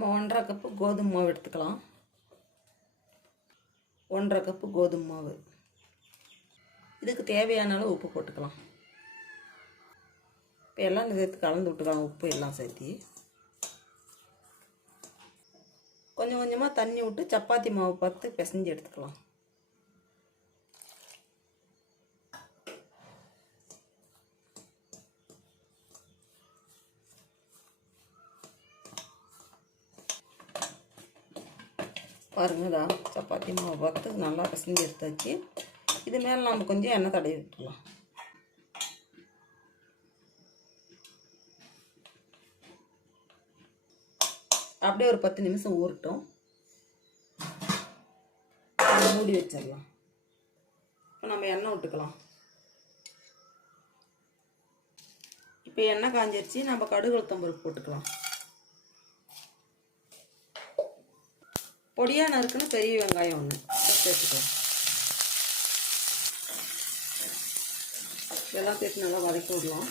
நம்ம ஒன்றரை கப்பு கோதுமை மாவு எடுத்துக்கலாம். ஒன்றரை கப்பு கோதுமை மாவு. இதுக்கு தேவையான அளவு உப்பு போட்டுக்கலாம். இப்போ எல்லாம் சேர்த்து கலந்து விட்டுக்கலாம் உப்பு எல்லாம் சேர்த்து. கொஞ்சம் கொஞ்சமாக தண்ணி விட்டு சப்பாத்தி மாவு பார்த்து பிசைஞ்சு எடுத்துக்கலாம். பாருங்கதா சப்பாத்தி மாவு பார்த்து நல்லா பிசைஞ்சு எடுத்தாச்சு. இது மேலே நம்ம கொஞ்சம் எண்ணெய் தடவி விட்டுலாம் அப்படியே ஒரு பத்து நிமிஷம் ஊறட்டும். மூடி வச்சிடலாம். இப்போ நம்ம எண்ணெய் விட்டுக்கலாம். இப்போ எண்ணெய் காஞ்சிருச்சு நம்ம கடுகு உளுத்தம்பருப்பு போட்டுக்கலாம். பொடியாக நறுக்குன்னு பெரிய வெங்காயம் ஒன்று சேர்த்துக்கலாம் இதெல்லாம் சேர்த்து நல்லா வதக்கி விடலாம்.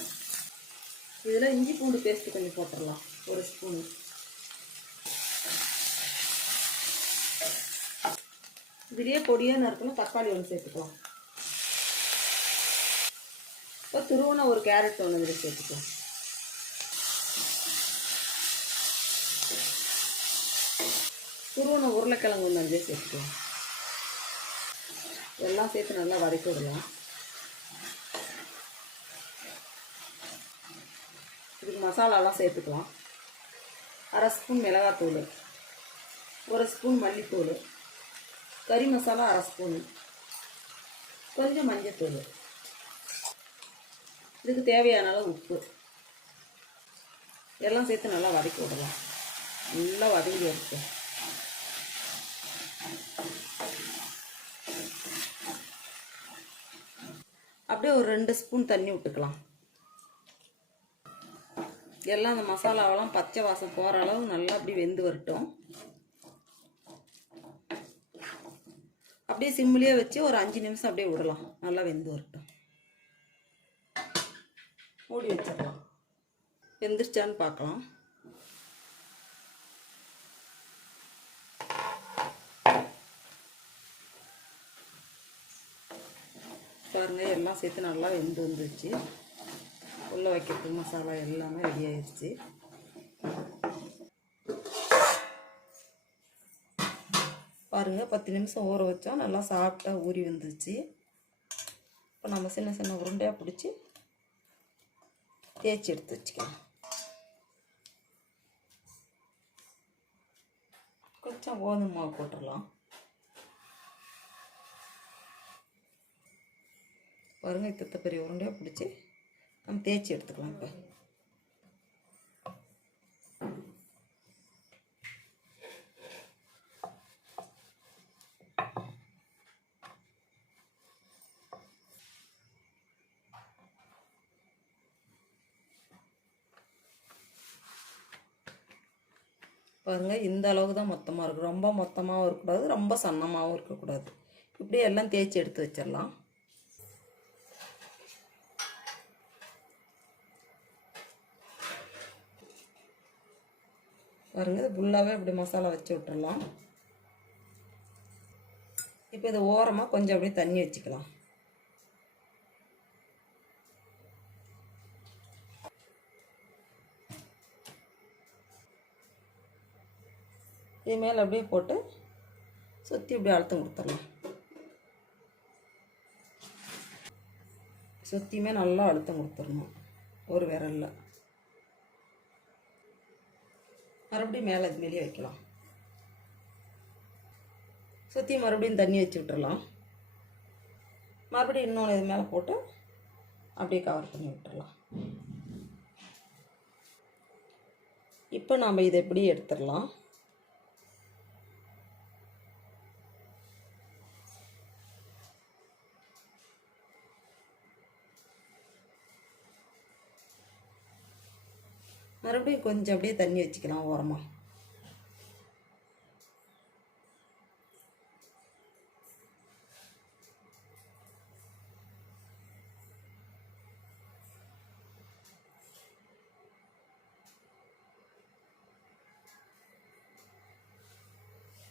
இதில் இஞ்சி பூண்டு பேஸ்ட்டு கொஞ்சம் போட்டுடலாம். ஒரு ஸ்பூனு இதுலேயே பொடியாக நறுக்கணும் தக்காளி ஒன்று சேர்த்துக்கலாம். இப்போ துருவன ஒரு கேரட் ஒன்று இதில் சேர்த்துக்கலாம். துருவன உருளைக்கிழங்கு ஒன்று அதிலே சேர்த்துக்கலாம். எல்லாம் சேர்த்து நல்லா வதக்கி விடலாம். இதுக்கு மசாலாலாம் சேர்த்துக்கலாம். அரை ஸ்பூன் மிளகாத்தூள் ஒரு ஸ்பூன் மல்லித்தூள் கறி மசாலா அரை ஸ்பூனு கொஞ்சம் மஞ்சத்தூள். இதுக்கு தேவையான அளவு உப்பு. எல்லாம் சேர்த்து நல்லா வதக்கி விடலாம். நல்லா வதங்கி எடுத்து அப்படியே ஒரு ரெண்டு ஸ்பூன் தண்ணி விட்டுக்கலாம் எல்லாம் அந்த மசாலாவெல்லாம் பச்சை வாசம் போகிற அளவு நல்லா அப்படி வெந்து வரட்டும். அப்படியே சிம்மிலே வச்சு ஒரு அஞ்சு நிமிஷம் அப்படியே விடலாம். நல்லா வெந்து வரட்டும். மூடி வச்சிடலாம் வெந்துருச்சான்னு பார்க்கலாம். பாருங்க எல்லாம் சேர்த்து நல்லா வெந்து வந்துருச்சு. உள்ளே வைக்கிறதுக்கு மசாலா எல்லாமே ரெடி ஆயிடுச்சு பாருங்கள் பத்து நிமிஷம் ஊற வச்சோம். நல்லா சாப்பிட்டா ஊறி வந்துச்சு இப்போ நம்ம சின்ன சின்ன உருண்டையாக பிடிச்சி தேய்ச்சி எடுத்து வச்சுக்கலாம். கொஞ்சம் கோதுமை மாவு போட்டுடலாம். பாருங்க இத்தத்த பெரிய உருண்டையாக பிடிச்சி நம்ம தேய்ச்சி எடுத்துக்கலாம் இப்போ பாருங்க இந்த அளவுக்கு தான் மொத்தமாக இருக்கும் ரொம்ப மொத்தமாகவும் இருக்கக்கூடாது ரொம்ப சன்னமாகவும் இருக்கக்கூடாது. இப்படியே எல்லாம் தேய்ச்சி எடுத்து வச்சிடலாம். பாருங்க இது ஃபுல்லாகவே இப்படி மசாலா வச்சு விட்டுடலாம் இப்போ இது ஓரமாக கொஞ்சம் அப்படியே தண்ணி வச்சுக்கலாம். இது மேலே அப்படியே போட்டு சுற்றி இப்படி அழுத்தம் கொடுத்துடலாம். சுற்றியுமே நல்லா அழுத்தம் கொடுத்துடணும் ஒரு விரலில். மறுபடியும் மேலே இது மேலேயே வைக்கலாம். சுற்றி மறுபடியும் தண்ணி வச்சு விட்டுறலாம். மறுபடியும் இன்னொன்று இது மேலே போட்டு அப்படியே கவர் பண்ணி விட்டுறலாம். இப்போ நாம் இதை எப்படி எடுத்துடலாம். மறுபடியும் கொஞ்சம் அப்படியே தண்ணி வச்சுக்கலாம் ஓரமாக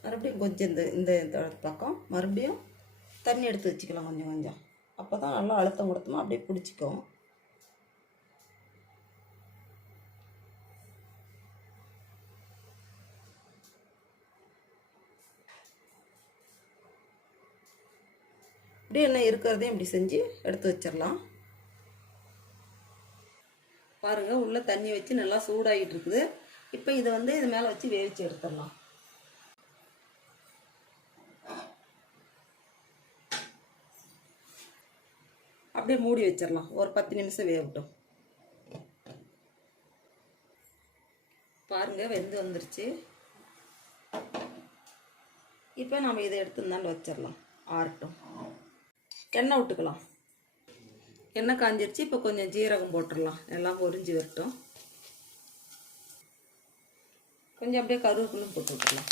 மறுபடியும் கொஞ்சம் இந்த இந்த பக்கம் மறுபடியும் தண்ணி எடுத்து வச்சுக்கலாம் கொஞ்சம் கொஞ்சம். அப்போ தான் நல்லா அழுத்தம் கொடுத்தோமா அப்படியே பிடிச்சிக்கும். இப்படி என்ன இருக்கிறதையும் இப்படி செஞ்சு எடுத்து வச்சிடலாம். பாருங்கள் உள்ளே தண்ணி வச்சு நல்லா சூடாகிட்டு இருக்குது. இப்போ இதை வந்து இது மேலே வச்சு வேவிச்சு எடுத்துடலாம். அப்படியே மூடி வச்சிடலாம். ஒரு பத்து நிமிஷம் வேகட்டும். பாருங்க வெந்து வந்துருச்சு. இப்போ நம்ம இதை எடுத்து இருந்தாலும் வச்சிடலாம். ஆறட்டும். எண்ணெய் விட்டுக்கலாம். எண்ணெய் காஞ்சிருச்சு இப்போ கொஞ்சம் ஜீரகம் போட்டுடலாம். எல்லாம் பொரிஞ்சு வரட்டும். கொஞ்சம் அப்படியே கருவேப்பிலும் போட்டு விட்டுலாம்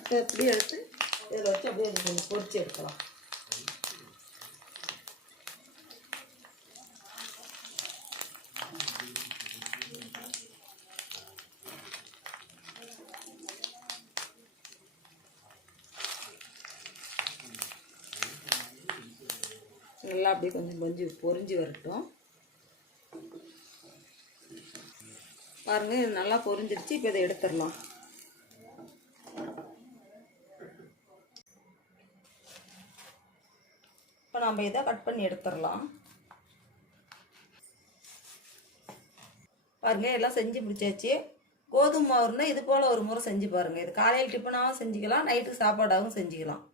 இதை அப்படியே எடுத்து இதில் வச்சு அப்படியே கொஞ்சம் பொரிச்சு எடுக்கலாம். நல்லா அப்படியே கொஞ்சம் கொஞ்சம் பொரிஞ்சு வரட்டும். பாருங்க இது நல்லா பொறிஞ்சிடுச்சு. இப்போ இதை எடுத்துடலாம். இப்போ நம்ம இதை கட் பண்ணி எடுத்துடலாம். பாருங்க எல்லாம் செஞ்சு முடிச்சாச்சு. கோதுமை மாவுன்னா இது போல் ஒரு முறை செஞ்சு பாருங்கள் இது காலையில் டிஃபனாகவும் செஞ்சுக்கலாம் நைட்டுக்கு சாப்பாடாகவும் செஞ்சுக்கலாம்.